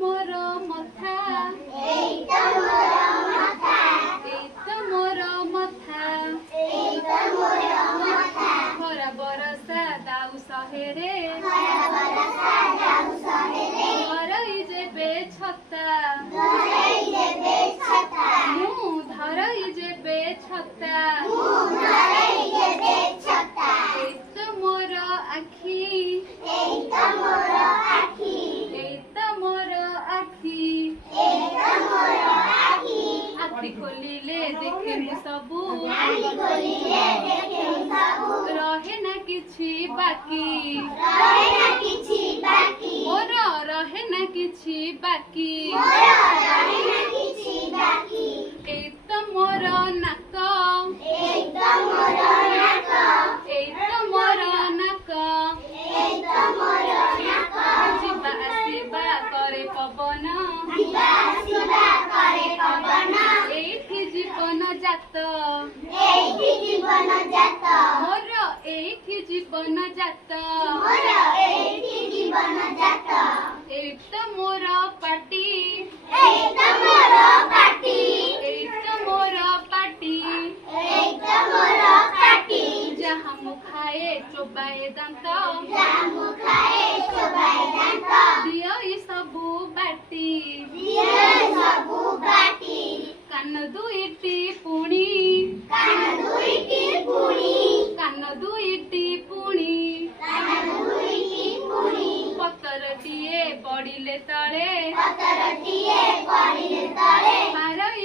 मोर मथा खरा बरसा दाउ सहेरे धरई जेबे छता धरई जेबे छता मोर आखी मोर आखी आखि खोलिले देखे सबू रहे ना किछि बाकी मोर रहे ना किछि बाकी एत मोर नाक मोर नाक जिबा आसिबा करे पवन एठी जीवन जात मोर एठी जीवन जात एत मोर पाटी जहाँ मुखाए चोबाए दांत दियो सबू बाटी कान दुईटी पुणी पतरटिए पड़िले तले मारई